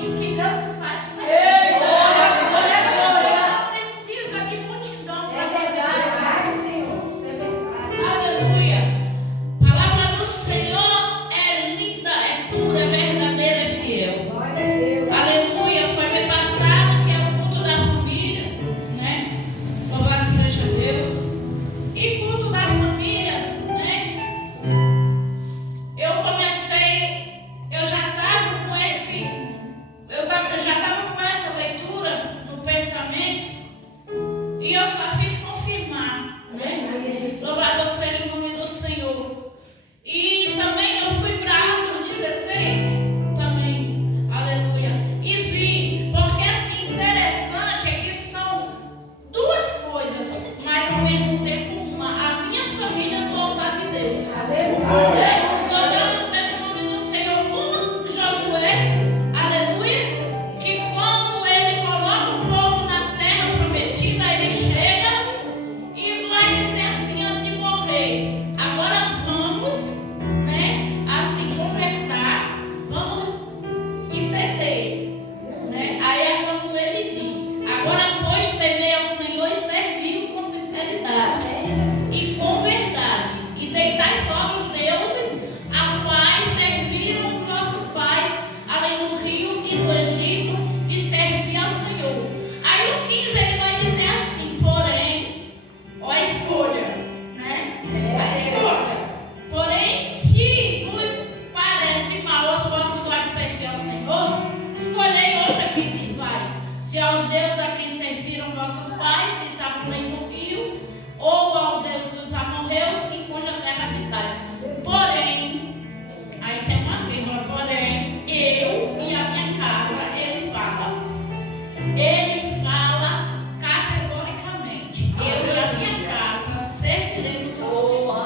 que Deus se faz com ele. Não precisa de multidão para fazer a aleluia. A palavra do Senhor é linda, é pura, é verdadeira, é fiel. Aleluia. Foi mês passado que é o culto da família, né? Louvado seja Deus. E culto da família, né? Eu já estava com essa leitura no pensamento e eu só fiz confirmar, né? Louvado seja o nome do Senhor. E também eu fui para Atos 16, também, aleluia, e vi, porque assim, interessante é que são duas coisas, mas ao mesmo tempo uma, a minha família voltar de Deus. Louvado seja o nome do Senhor. Josué, aleluia, que quando ele coloca o povo na terra prometida, ele chega e vai dizer assim antes de morrer: agora vamos, né, assim conversar, vamos entender, né? Aí é quando ele diz: agora pois temei ao Senhor e servi-o com sinceridade e com verdade, e deitai fora os deuses a quais serviram vossos pais além do rio e do Egito, e servi ao Senhor. Aí o 15 ele vai dizer assim: porém, ó a escolha, né? A escolha. Porém, se vos parece mal aos vossos olhos servir ao Senhor, escolhei hoje a quem servais: se aos deuses a quem serviram vossos pais, que estavam além do rio, ou aos deuses dos amorreus, em cuja terra habitais. Porém, aí tem uma vírgula, porém, eu e a minha casa, ele fala categoricamente: eu e a minha casa serviremos ao Senhor.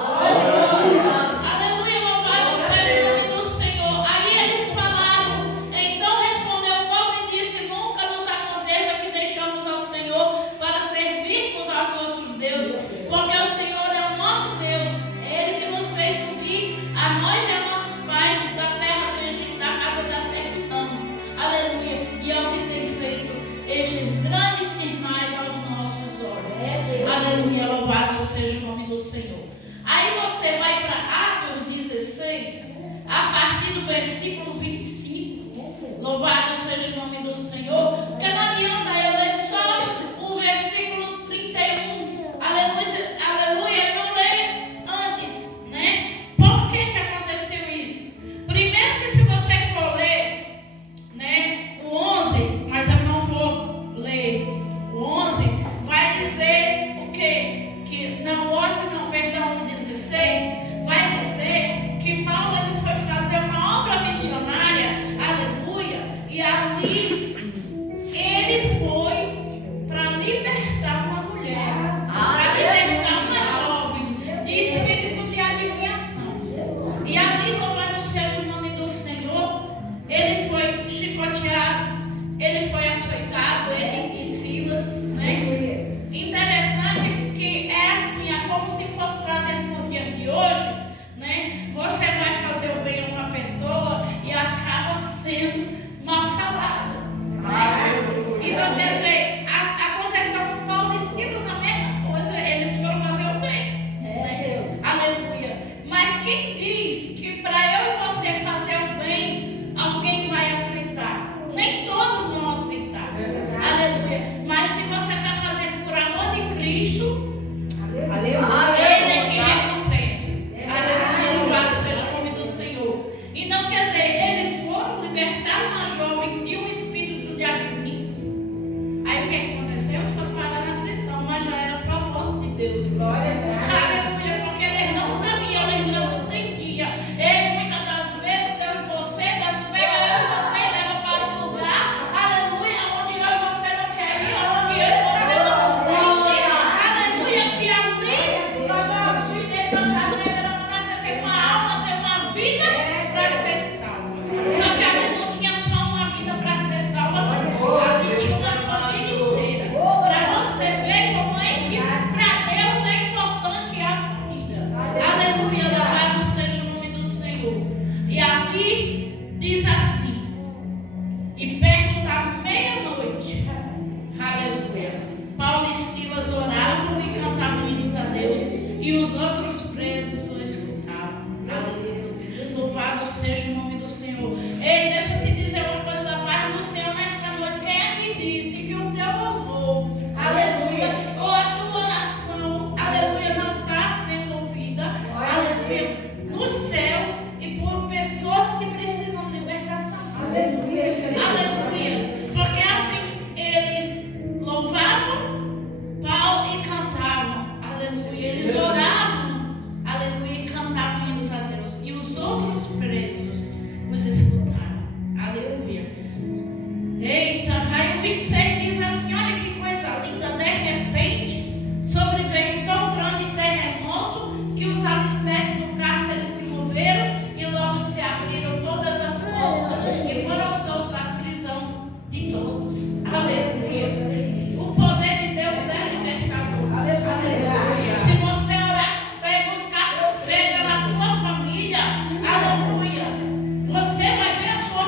Aleluia, louvado seja o nome do Senhor. Aí eles falaram, então respondeu o povo e disse: nunca nos aconteça que deixamos ao Senhor para servirmos aos outros deuses, porque o Senhor é o nosso Deus, é Ele que nos fez subir, a nós e a nossos pais, da terra do Egito, da casa da servidão. Aleluia. E é o que tem feito estes grandes sinais aos nossos olhos. Aleluia, louvado seja o nome do Senhor. Aí você vai para Atos 16, a partir do versículo 25. Louvado seja o nome do Senhor. Porque não adianta eu ler só o versículo 31. Aleluia, aleluia, eu não leio antes, né? Por que aconteceu isso? Primeiro que se você for ler, né, o 11, mas eu não vou ler o 11, vai dizer o quê? Que não, 11 não, perdão, o 16, vai dizer que Paulo ele foi fazer uma obra missionária, aleluia, e ali ele foi para libertar uma mulher, para libertar uma jovem de espírito de adivinhação. E ali, louvado seja o nome do Senhor, ele foi chicoteado, ele foi açoitado, ele e Silas, né? Interessante que é assim, é como se fosse trazendo no dia de hoje, né? Você vai fazer o bem a uma pessoa e acaba sendo mal falado. Então, quer dizer, aconteceu com Paulo e Silas a mesma coisa, eles foram fazer o bem, né? Aleluia. Mas quem diz que para eu e você fazer o bem, alguém vai aceitar? Nem todos vão aceitar. 26 diz assim, olha que coisa linda, de repente sobreveio tão grande terremoto que os alicerces do cárcere se moveram e logo se abriram todas as portas e foram soltos à prisão de todos. Aleluia. O poder de Deus é libertador. Aleluia. Se você orar com fé, buscar fé pela sua família, aleluia, você vai ver a sua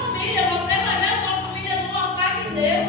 família, você vai ver a sua família no altar de Deus.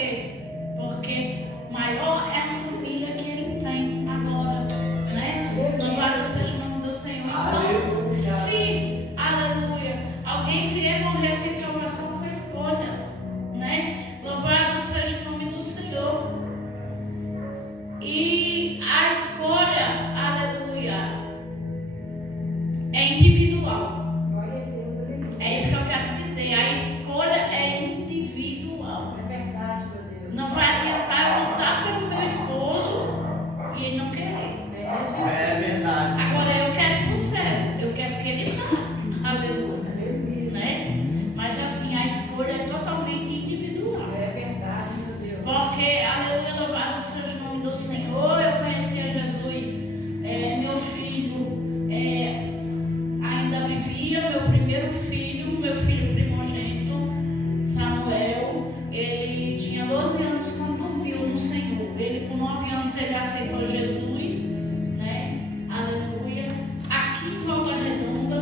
quê? Porque maior é a família que ele tem agora, né? Louvado seja o nome do Senhor. Então, se, aleluia, alguém vier morrer sem salvação, foi escolha, né? Louvado seja o nome do Senhor. E a escolha, aleluia, é individual. É isso que eu quero dizer. A escolha é individual. É verdade, meu Deus. Não vai adiantar eu lutar pelo meu esposo e ele não querer. É verdade. Agora eu quero ir pro céu. Eu quero que ele vá. Aleluia. Né? Mas assim, a escolha é totalmente individual. É verdade, meu Deus. Porque, aleluia, louvado seja o nome do Senhor. Eu conheci a Jesus. Meu filho ainda vivia, meu primeiro filho, meu filho primogênito, Samuel, ele tinha 12 anos quando dormiu no Senhor. Ele com 9 anos ele aceitou Jesus, né? Aleluia. Aqui em Volta Redonda,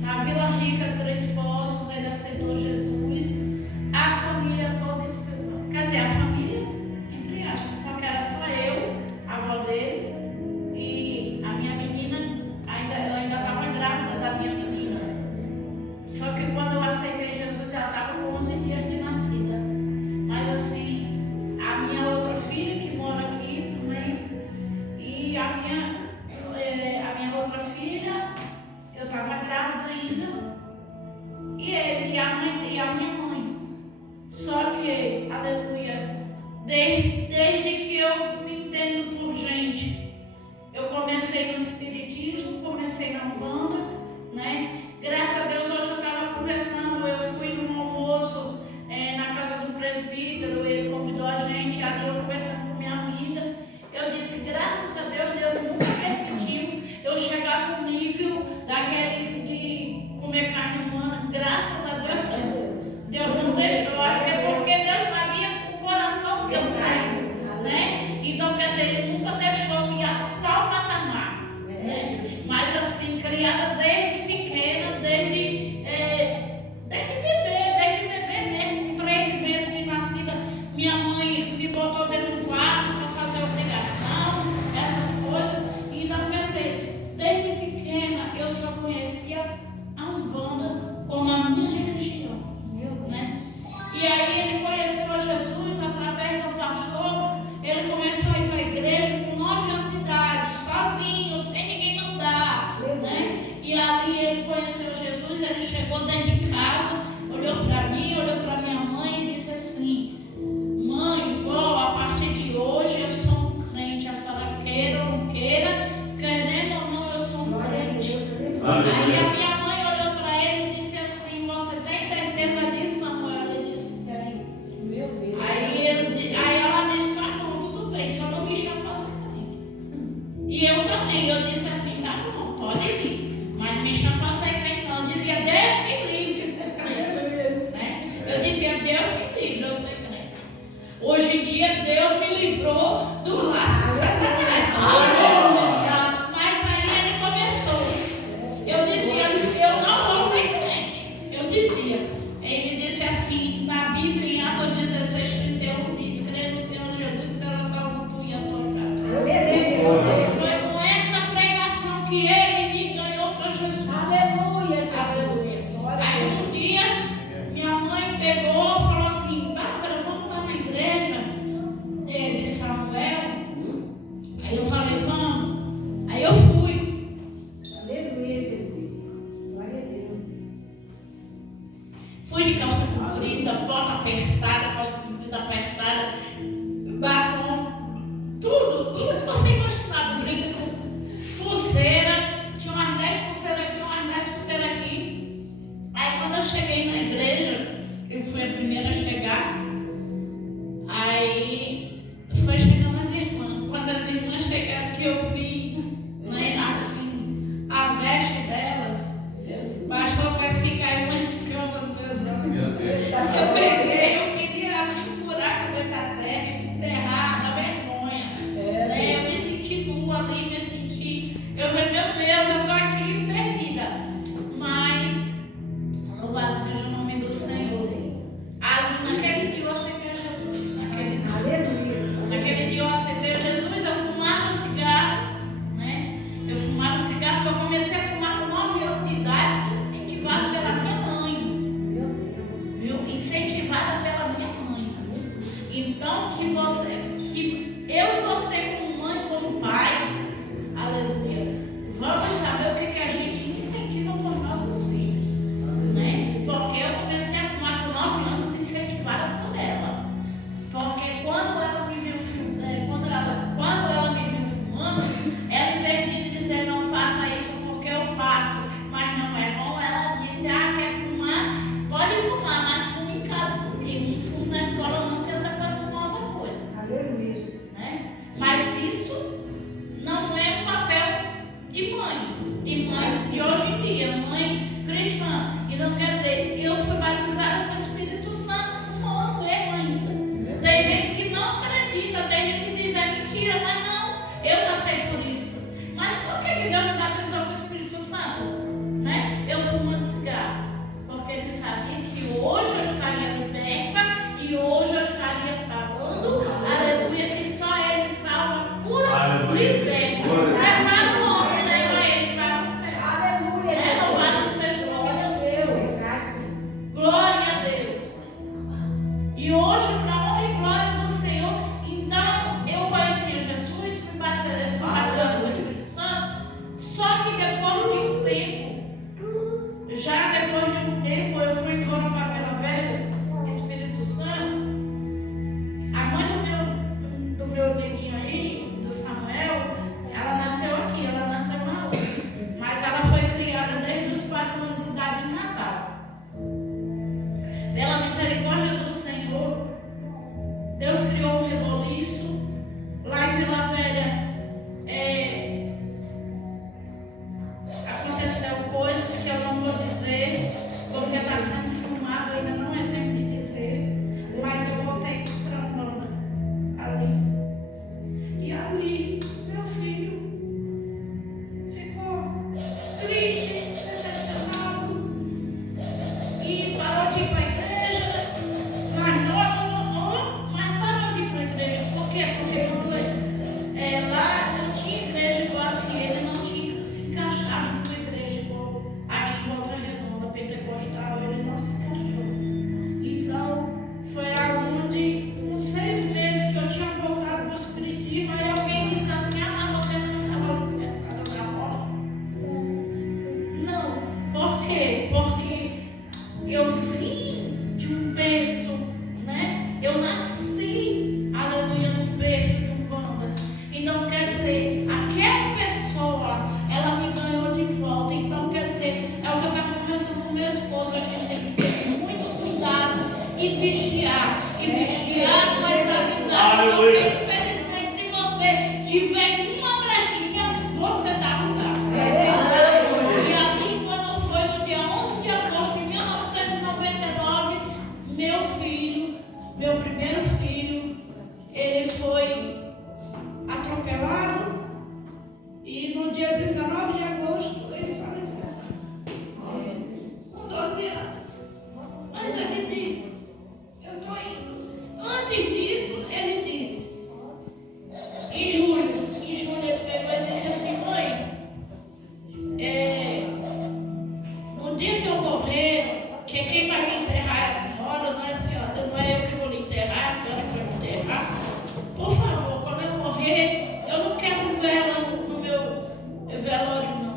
na Vila Rica, Três Poços, ele aceitou Jesus. A família toda esperou. Quer dizer, a família, entre aspas, porque era só eu, a avó dele, e a minha menina, eu ainda estava grávida da minha menina. Só que quando eu aceitei Jesus, ela estava com 11 dias de nascida. Mas assim, a minha outra filha que mora aqui também, e a minha outra filha, eu estava grávida ainda, e a minha mãe. Só que, aleluia, desde que eu me entendo por gente, eu comecei no espiritismo, comecei na Umbanda, né? Graças a Deus hoje eu estava conversando, eu fui num almoço na casa do presbítero, ele convidou a gente, ali eu conversando com minha amiga, eu disse, graças a Deus nunca permitiu eu chegar no nível daqueles de comer carne humana, graças a Deus não deixou, acho que é porque Deus sabia o coração que eu tenho, né? Então quer dizer, ele nunca deixou me ir a tal patamar, né? Mas assim, criada desde pequena, desde bebê mesmo, com 3 meses de nascida, minha mãe me botou dentro do quarto para fazer obrigação, essas coisas. Então, quer dizer, desde pequena eu só conhecia a Umbanda como a minha religião, né? E aí ele conheceu a Jesus através do pastor, ele começou a ir para a igreja com 9 anos de idade, sozinho, sem ninguém mandar, né? E ali ele conheceu Jesus, ele chegou dentro de casa, olhou para mim, olhou para minha mãe e disse assim, mãe, vó, a partir de hoje eu sou um crente, a senhora queira ou não queira, querendo ou não, eu sou um crente. Aí a minha mãe olhou para ele e disse assim, você tem certeza disso, Samuel? Ele disse, tem. Meu Deus. Aí ela disse, tá bom, tudo bem, só não me chama para ser crente. E eu também, eu disse assim, tá bom, pode ir, mas não me chama para ser crente não. Eu dizia, Deus me livre de ser crente, né? Eu dizia, Deus me livre, eu ser crente. Hoje em dia, Deus me livrou do laço de Satanás. Mas aí ele começou. Eu dizia, eu não vou ser crente. Eu dizia, ele disse assim, na Bíblia, em Atos 16:31, diz, crê no Senhor Jesus e será salvo tu e a tua casa. Foi com essa pregação que ele me ganhou para Jesus. Aleluia, Jesus. Aí um dia, minha mãe pegou e falou assim, Bárbara, vamos lá na igreja de Samuel. Aí eu falei, vamos. Aí eu fui. Aleluia, Jesus. Glória a Deus. Fui de calça comprida, bota apertada, calça comprida apertada, batom, tudo que você imaginava, brinco Então, que eu e você, como mãe, como pais, aleluia, vamos saber o que a gente incentiva por nossos filhos, né? Porque eu comecei a fumar com 9 anos incentivada por ela. Porque quando ela me viu fumando, ela, em vez de dizer não faça isso porque eu faço, mas não é bom, ela disse, quer fumar? Pode fumar, mas fume em casa comigo. Não fume na escola não, porque você pode fumar outra coisa. Aleluia. Né? Mas isso não é um papel de mãe de hoje em dia, mãe cristã. Então quer dizer, eu fui batizada com o Espírito Santo fumando erro ainda. Tem gente que não acredita, tem gente que diz mentira, mas não, eu passei por isso. Mas por que Deus me batizou com o Espírito Santo? Né? Eu fumando cigarro, porque ele sabia que hoje eu estaria liberta e hoje eu estaria falando, aleluia, que só ele salva, cura e liberta. Prepara o homem, leva ele para o céu. Aleluia. Louvado seja o nome do Senhor. Glória a Deus. E hoje, para a honra e glória do Senhor, então eu conheci Jesus, fui batizado com o Espírito Santo, só que depois de um tempo, eu fui embora para Vila Velha, Espírito Santo. A mãe do meu neguinho aí, do Samuel, ela nasceu aqui, ela nasceu na outra. Mas ela foi criada desde os 4 anos de idade em Natal. Pela misericórdia do Senhor, Deus criou um reboliço. Lá em Vila Velha, aconteceu coisas que eu não vou dizer, porque está sendo filmado, ainda não é tempo de dizer, mas eu voltei para a Nona, ali. E ali, meu filho ficou triste, decepcionado, e parou de ir para a igreja, mas parou de ir para a igreja. Por quê? Porque lá eu tinha igreja igual que ele não tinha se encaixado em uma igreja igual aqui em Volta Redonda, pentecostal, ele não se encaixou. Então, foi aonde, com 6 meses que eu tinha voltado para o espiritismo, aí alguém disse assim, mas você não estava licenciada na porta? Não. Por quê? Porque eu vim de um berço, né? Eu nasci, aleluia, no berço de Umbanda. Então, quer dizer, aquela pessoa, ela me ganhou de volta. Então, quer dizer, é o que eu estava conversando com meu esposo. A gente tem que ter muito cuidado e vigiar. E vigiar com essa visão. Porque, infelizmente, se você tiver uma brechinha, você dá lugar. E ali, quando foi no dia 11 de agosto de 1999, meu filho, meu primeiro filho, ele foi atropelado e no dia 19 de agosto ele faleceu. Com 12 anos. Mas ele disse, eu estou indo. Antes disso, ele disse, em julho ele pegou e disse assim, mãe, no dia que eu morrer, que quem vai me enterrar é a senhora, não é a senhora, não é eu que vou lhe enterrar, é a senhora que vai me enterrar. Por favor, quando eu morrer, eu não quero vela no meu velório, não.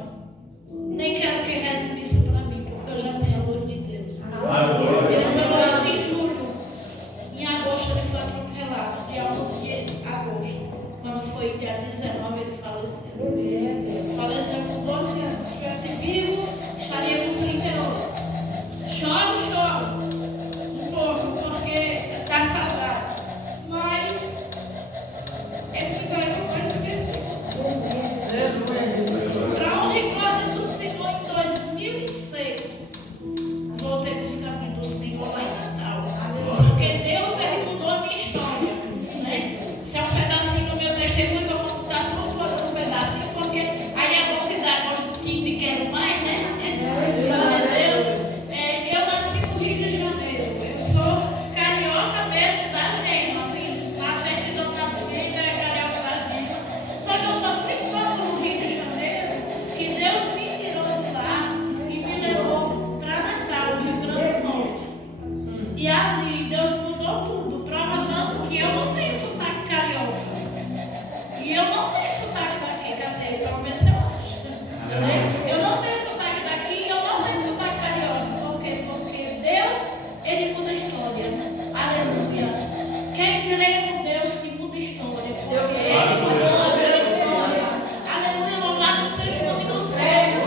Nem quero que reze missa para mim, porque eu já tenho a luz de Deus. Ele falou isso em julho. Em agosto ele foi atropelado, dia 11 de agosto. Quando foi dia 19 ele faleceu. Faleceu com 12 anos. Se estivesse vivo, estaria com 38. Choro um pouco, porque dá saudade. Mas ele me ganhou mais esquecido. Para a honra e glória do Senhor, em 2006, voltei para os caminhos do Senhor lá em Natal. Porque Deus, ele mudou a minha história. Né? Se é um pedacinho do meu testemunho, eu vou contar só um pedacinho, porque aí é bom que dá gosto de quem me quer mais, né? creio no Deus que muda história. Aleluia, louvado seja o nome do Senhor.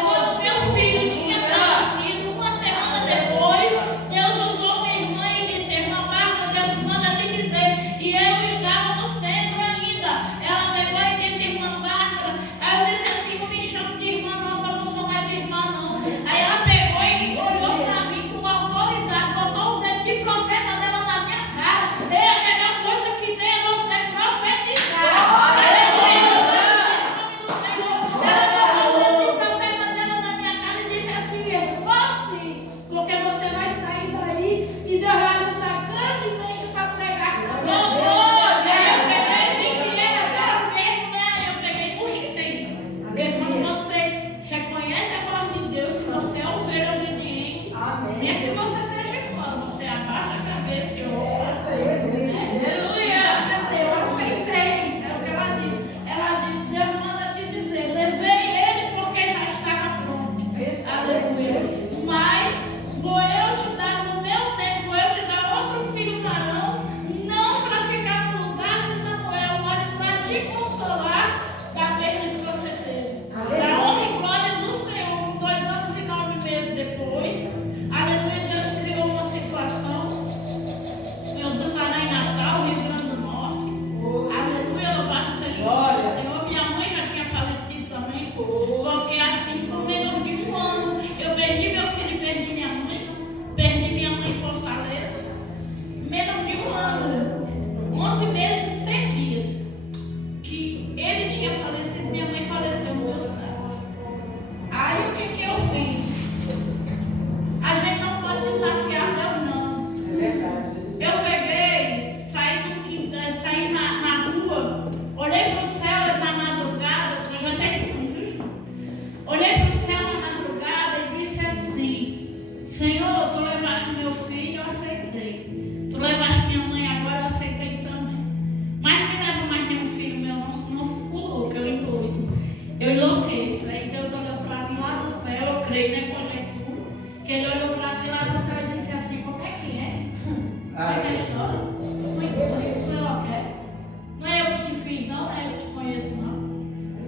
Quando meu filho tinha falecido, uma semana depois, Deus usou minha irmã e disse: irmã Marta, Deus manda te dizer. E eu estava no centro ainda. Ela pegou e disse: irmã Marta. Aí eu disse assim: não me chame de irmã não, que eu não sou mais irmã não. Aí ela pegou e olhou para mim com autoridade, botou o dedo de profeta dela na minha cara. É a melhor coisa que tem é você profetizar. Aleluia. Ela botou o dedo de profeta dela na minha cara e disse assim: posse, porque você vai sair daí e Deus vai usar grandemente para pregar. Aí eu peguei e vi que ele agora mesmo, né? Eu peguei e puxei. Porque quando você reconhece a voz de Deus, se você é ovelha obediente, nem é que você seja fã, você abaixa a cabeça e ora. Aleluia! Eu aceitei. É o que ela disse. Ela disse: Deus manda te dizer, levei ele porque já estava pronto. Aleluia. Mas vou eu te dar no meu tempo, vou eu te dar outro filho varão, não para ficar no lugar de Samuel, mas para te consolar da perda que você teve. Para a honra e glória do Senhor, 2 anos e 9 meses depois, aleluia, Deus criou uma situação. Eu fui parar em Natal, Rio Grande do Norte. Aleluia, louvado seja o nome do Senhor. Minha mãe já tinha falecido também, porque assim, por menos de 1 ano, eu perdi meu filho e perdi minha mãe. Perdi minha mãe em Fortaleza. Menos de 1 ano, 11 meses, 100 dias, que ele tinha falecido, minha mãe faleceu no meus braços. Aí o que eu fiz? A gente não pode desafiar Deus, não. Eu peguei, saí na rua, olhei para o céu na madrugada, eu já até viu? Olhei para o céu na madrugada e disse assim: Senhor, tu levaste meu filho, eu aceitei. Tu levaste minha mãe agora, eu aceitei também. Mas não me leva mais nenhum filho meu, não, senão eu fico louco, eu endoido. Eu enlouqueço. Aí Deus olhou para mim lá do céu, eu creio, né, conjectura, que ele olhou para mim lá do céu e disse assim: como é que é? Como é que é a história? Não enlouquece. Não é eu que te fiz, não é eu que te conheço, não.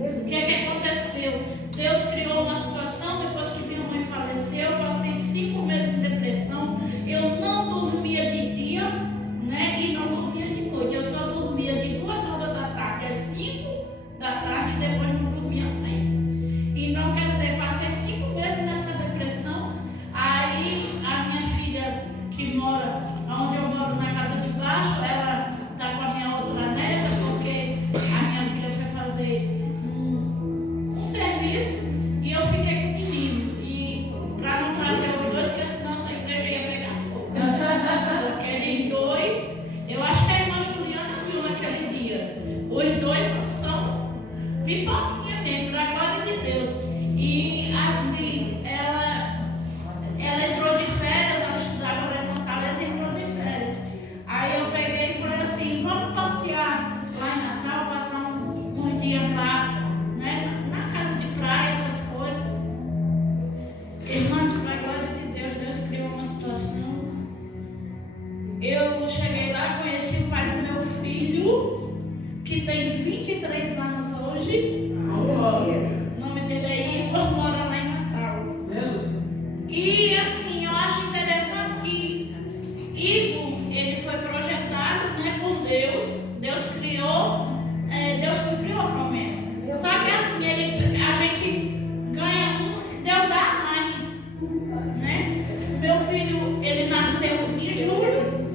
O que é que aconteceu? Deus criou uma situação, depois que minha mãe faleceu, eu passei 5 meses em depressão, eu não dormia de dia, né, e não dormia de noite, eu só dormia de 2 horas da tarde às 5 da tarde, e depois não dormia mais. Então, quer dizer, passei 5 meses nessa depressão. Aí a minha filha, que mora onde eu moro, na casa de baixo, ela está com a minha outra neta, porque a minha filha foi fazer um serviço e eu fiquei com o menino. E para não trazer os dois, porque senão essa igreja ia pegar fogo. Aqueles 2, eu acho que a irmã Juliana viu naquele dia. Os 2 são pipoquinha mesmo, para a glória de Deus. E assim, ela entrou de férias, ela estudava lá em Fortaleza e entrou de férias. Aí eu peguei e falei assim: vamos passear lá em Natal, passar uns dias lá, né, na casa de praia, essas coisas. Irmãs, para a glória de Deus, Deus criou uma situação. Eu cheguei lá, conheci o pai do meu filho, que tem 23 anos hoje. O nome dele é Igor, mora lá em Natal. E assim, eu acho interessante que Igor, ele foi projetado, né, por Deus. Deus criou, Deus cumpriu a promessa. Só que assim, a gente ganha Deus dá mais, né? Meu filho, ele nasceu em julho.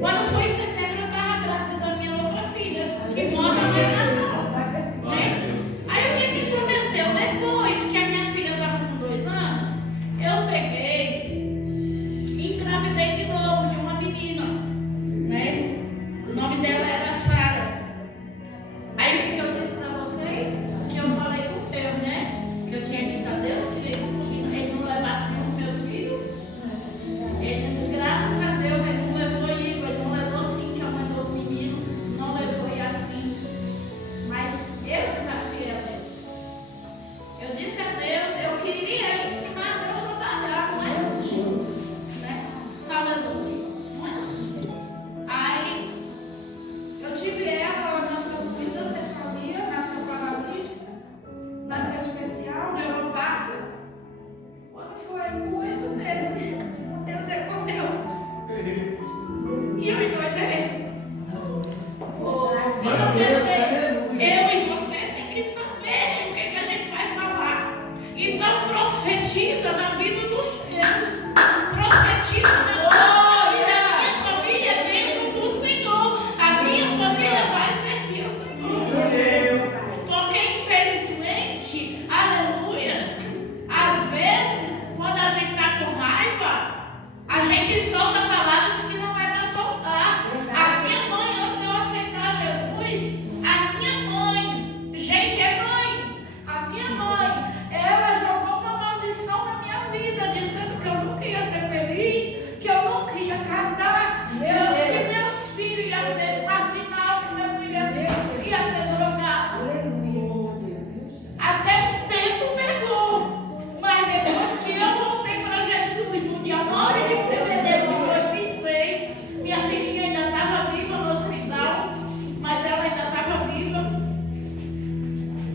Quando foi em setembro, eu estava grávida da minha outra filha, que mora lá em Natal. Né? Aí o que aconteceu? Depois que a minha filha eu e você tem que saber o que a gente vai falar. Então profetiza na vida dos teus. Profetiza na minha família é mesmo do Senhor. A minha família vai servir o Senhor. Porque infelizmente, aleluia, às vezes, quando a gente está com raiva, a gente solta palavras que não é para soltar. A minha mãe, antes de eu aceitar Jesus, a minha mãe, gente, é mãe. A minha mãe, ela jogou uma maldição na minha vida, dizendo que eu nunca ia ser feliz, que eu nunca ia casar, que meus filhos iam ser marginal, que meus filhos iam ser drogados. Até um tempo pegou, mas depois que eu voltei para Jesus, no dia 9 de fevereiro de 2006, minha filhinha ainda estava viva no hospital, mas ela ainda estava viva.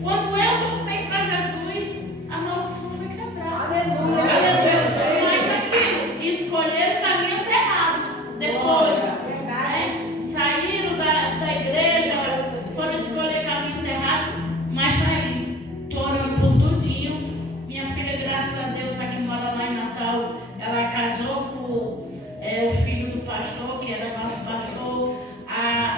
Quando eu voltei para Jesus, a maldição foi quebrada. Aleluia. Mas aquilo, escolheram caminhos errados. Depois, saíram da igreja, foram escolher caminhos errados, mas saíram. Estou orando por tudinho. Minha filha, graças a Deus, a que mora lá em Natal, ela casou com o filho do pastor, que era nosso pastor.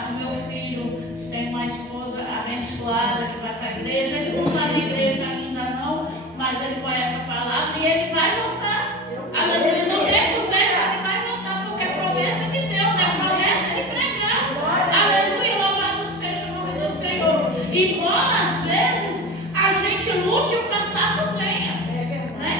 O meu filho tem uma esposa abençoada que vai para a igreja. Ele não está na igreja ainda não, mas ele conhece a palavra e ele vai voltar. Aleluia. No tempo certo ele vai voltar, porque é promessa de Deus, é promessa de pregar. Aleluia, louvado seja o nome do Senhor. Embora às vezes a gente lute e o cansaço venha, né?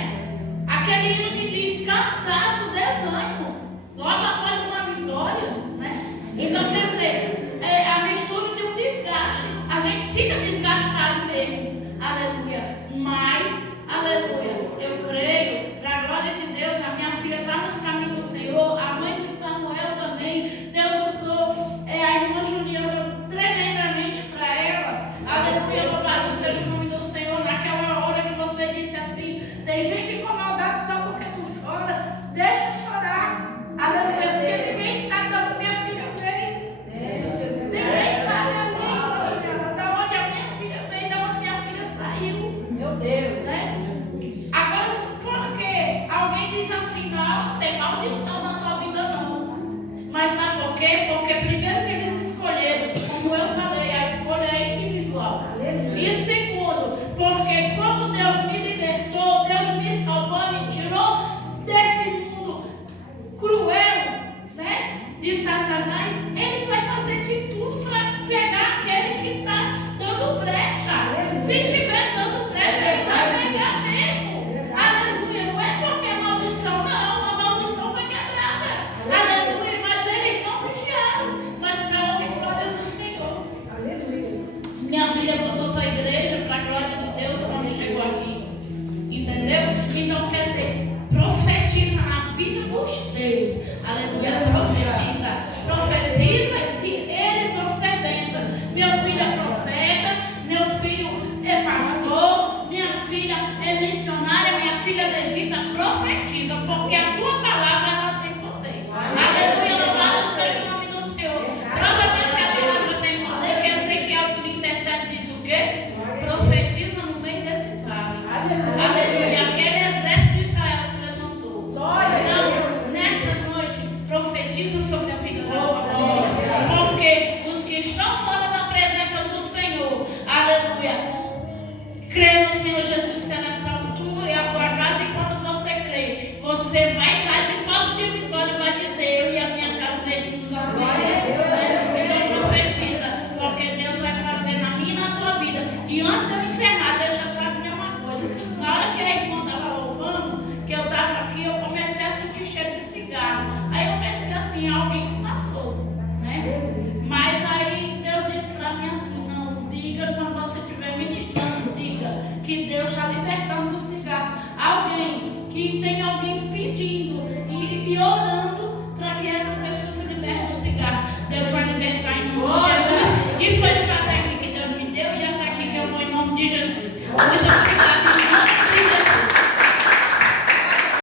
Aquele hino que diz cansaço, desânimo, logo após uma vitória, né? Então quer dizer, a mistura de um desgaste, a gente fica desgastado mesmo, aleluia, mas, aleluia, eu creio, para a glória de Deus, a minha filha está nos caminhos do Senhor, a mãe de Samuel também, Deus usou a irmã Juliana tremendamente para ela, aleluia, louvado seja o nome do Senhor. Naquela hora que você disse assim, tem gente incomodada só porque tu chora, deixa chorar, aleluia, porque ninguém sabe de onde minha filha veio, ninguém sabe ali, da onde a minha filha veio, da onde minha filha saiu, Meu Deus. né? Agora, porque alguém diz assim, não, tem maldição na tua vida não, mas sabe por quê? Porque primeiro que eles escolheram, como eu falei, a escolha é individual. E segundo, porque como Deus me libertou, Deus me salvou, me tirou desse mundo cruel, né, de Satanás, Ele vai fazer de tudo para